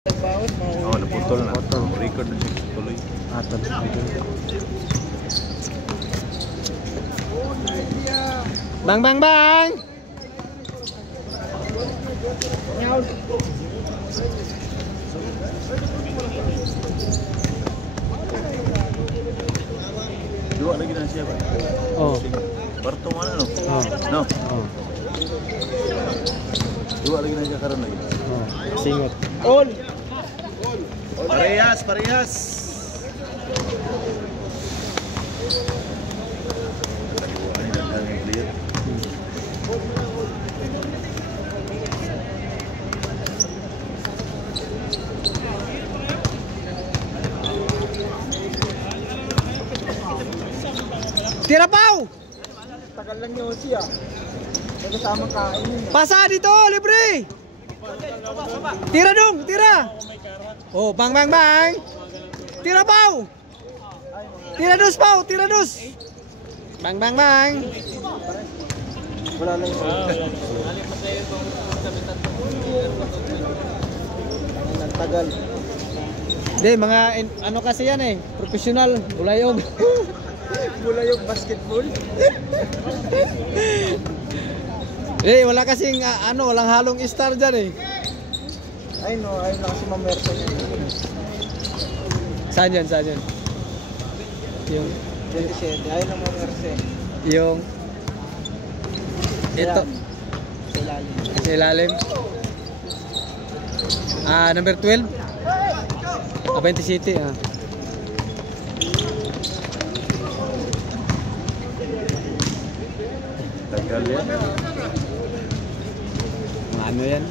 Oh, naputol na. Record na siya tuloy. Bang bang bang. Dua lagi na siya ba? Oh. Barto mana no? Oh. No. Oh. Dua lagi na siya karon lagi. Oh. Singot. On. Parehas, parehas. Ini dah clear. Tira Pau! Tagal lang yung siya. May kasamang kain. Pasa dito, libre! Tira dong, tira! Oh, bang bang bang! Tira Pau! Tira dos Pau, tira dos! Bang bang bang! Wala lang yung ang tagal. Hindi, mga ano kasi yan eh, professional, ulayog. Mula yung basketball. Eh, wala kasing ano, walang halong star dyan eh. Ay no, ayun na kasi mamersa niya. Saan yan, saan yan? Yung, 27, ayun na mamersa. yung, ito, Sa ilalim. sa ilalim. Number 12. 20 City, Tagal yan. Mga ano yan?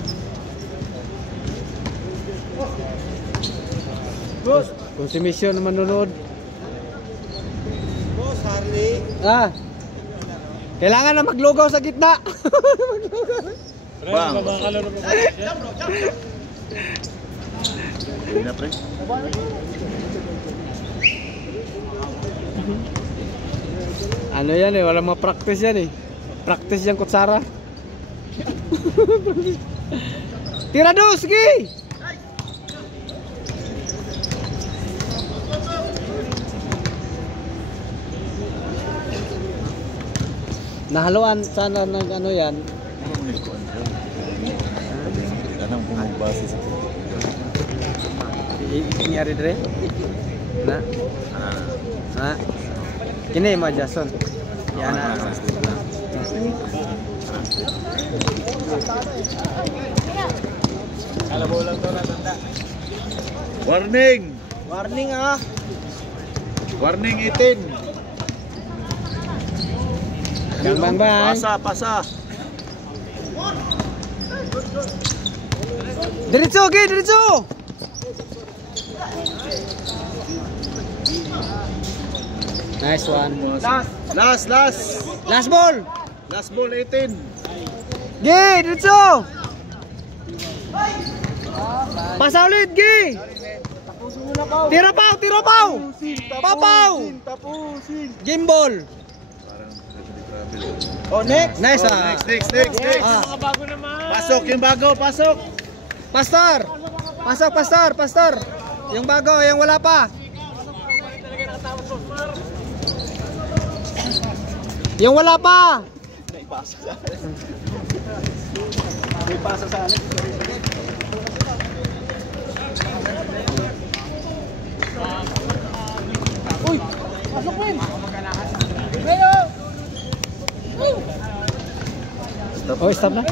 Kung si Mission na manonood. Boss Harley. Kailangan na maglugaw sa gitna. Bang. Hindi na pre. Ano yan eh, walang ma-practice yan eh. Practice yung kutsara. Tira dos, sige! Nahaluan, sana nag ano yan. Ano mo nito? Anong bumabasa sa Inyari dre? Na? Kini mo Jason. Yan na. Alam mo lang daw natanda. Warning! Warning Warning 18! Bang bang bang. Pasa, pasa! Diretso, okay, diretso. Nice one. Last! Last ball. Last ball 18! Gi, diretso. Pasa ulit, Gi. Tapusin mo na Pau. Tira Pau, tira Pau. Papaw. Tapusin. Game ball. Oh, next. Nice Next! Bago naman. Pasok yung bago, pasok! Pastor. Pastor. Yung bago, yung wala pa. Yung wala pa. May pasa sa akin. Uy! Pasok mo yun! Oh, stop na.